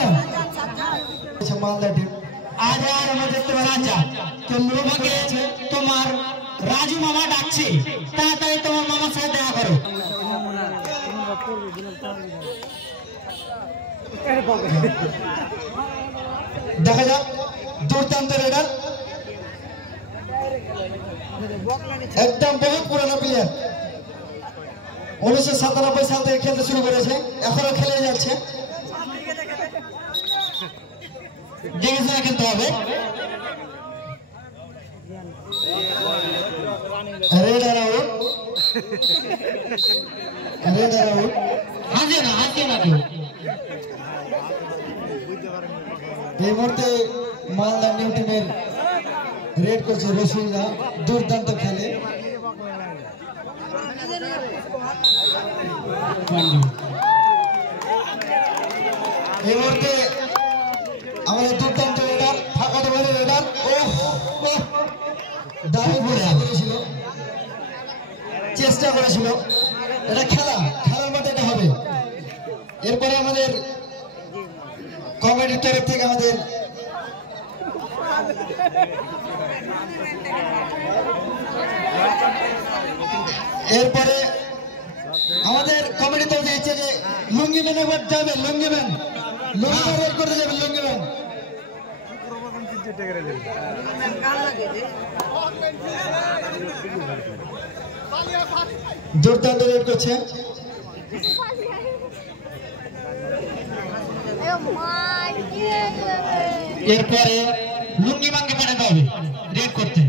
না আচ্ছা মালদা টিম আজ আর আমরা দেখতে পাচ্ছি তো লোককে তোমার রাজু মামা ডাকছে তাড়াতাড়ি তোমার মামার সাথে দেখা করো দেখা যাক দুর্দান্ত রেডার একদম বহুত পুরানো প্লেয়ার 1997 সাল থেকে খেলতে শুরু করেছে এখনো খেলে যাচ্ছে দেখে শুনে খেলতে হবে রেডার আউট হাসে না কেউ এই মুহূর্তে মালদা নিউ টিমের রেড করছে রসুলদা দুর্দান্ত খেলে এই মুহূর্তে আমাদের দুর্দান্ত রেডার ফাঁকা ডোবারের রেডার দাবি করেছিল চেষ্টা করেছিল এটা খেলার মাঠে এটা হবে এরপরে আমাদের কমিটির তরফ থেকে আমাদের এরপরে আমাদের কমিটি তরফ থেকে ইচ্ছে যে লুঙ্গি ম্যান একবার যাবে লুঙ্গি ম্যান রেড করতে যাবে লুঙ্গি ম্যান দুর্দান্ত রেড করছে এরপরে লুঙ্গি ম্যানকে পাঠাতে হবে রেড করতে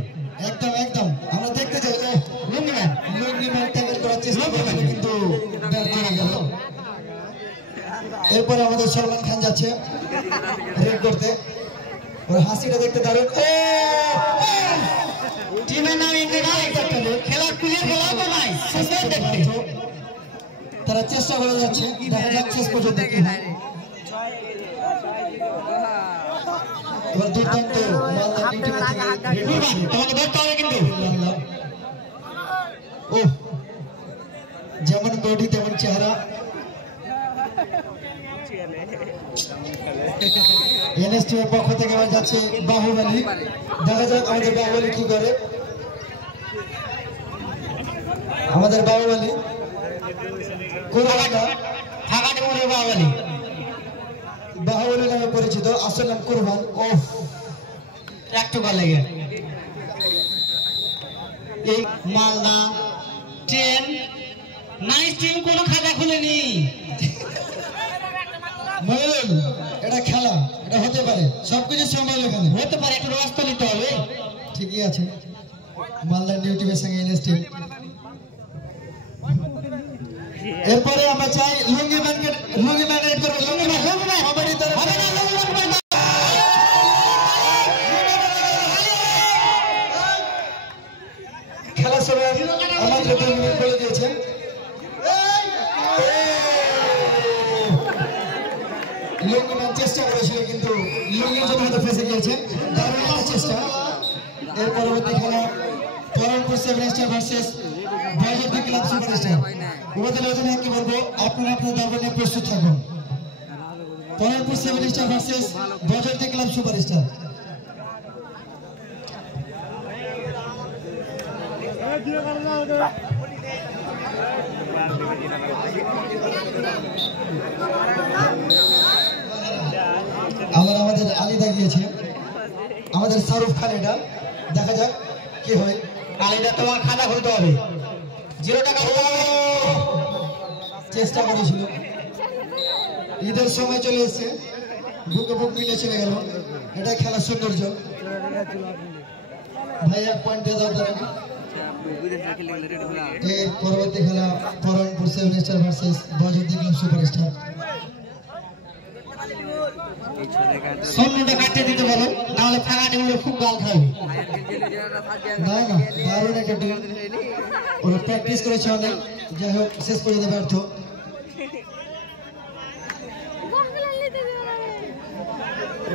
একদম আমরা দেখতে চাই যে লুঙ্গি ম্যান ট্যাকেল করার চেষ্টা করবে কিন্তু ব্যর্থ হয়ে গেল এরপরে আমাদের সলমান খান যাচ্ছে রেড করতে ওর হাসিটা দেখতে দারুণ টিমের নাম খেলার প্লেয়ার খেলাও তো নাই তারা চেষ্টা করে যাচ্ছে দেখা যাক শেষ পর্যন্ত কি হয় এবার দুর্দান্ত তোমাকে ধরতে হবে কিন্তু যেমন বডি তেমন চেহারা এনএসটি এর পক্ষ থেকে আবার যাচ্ছে বাহুবলী দেখা যাক আমাদের বাহুবলী কি করে আমাদের বাহুবলী বাহুবলী নামে পরিচিত আসল নাম কুরবান একটু ভালো লাগে এই মালদা ট্রেন নাইস টিম কোনো খাতা খুলেনি এটা খেলা এটা হতে পারে সবকিছু সম্ভব এখানে হতে পারে একটু রাস্তা নিতে হবে ঠিকই আছে মালদা নিউ টিমের সঙ্গে এনএসটি এরপরে আমরা চাই লুঙ্গি ম্যান রেড করবে লুঙ্গি ম্যান কমিটি তরফ হবে না লুঙ্গি ম্যান খেলা সময় আমাদের লুঙ্গি ম্যান বলে দিয়েছে লুঙ্গি ম্যান চেষ্টা করেছিল কিন্তু লুঙ্গির জন্য হয়তো ফেসে গিয়েছে দারুণ একটা চেষ্টা এর পরবর্তী খেলা পরমপুর 7 স্টার ভার্সেস বয়জের ক্লাব সুপারস্টার ওদের আলোচনা কি বলবো আপনারা আপনাদের দরবার নিয়ে প্রস্তুত থাকুন পরমপুর 7 স্টার ভার্সেস বয়জের ক্লাব সুপারস্টার আমাদের আলিদা গিয়েছে আমাদের শাহরুখ খান এটা দেখা যাক কি হয় আলিদা তোমার খাতা খুলতে হবে 0 টাকা চেষ্টা করেছিল ঈদের সময় চলে এসেছে বুকে বুক মিলে চলে গেল এটা খেলার সৌন্দর্য ভাই এক পয়েন্ট দিয়ে দাও তারা এই পরবর্তী খেলা পরমপুর 7 স্টার ভার্সেস বয়জের ক্লাব সুপারস্টার সম্মানটা কাটিয়ে দিতে পারো নাহলে ফাঁকা টিমগুলো খুব গাল খাবে না দারুণ একটা টিম ওরা প্র্যাকটিস করেছে অনেক যাই হোক শেষ পর্যন্ত ব্যর্থ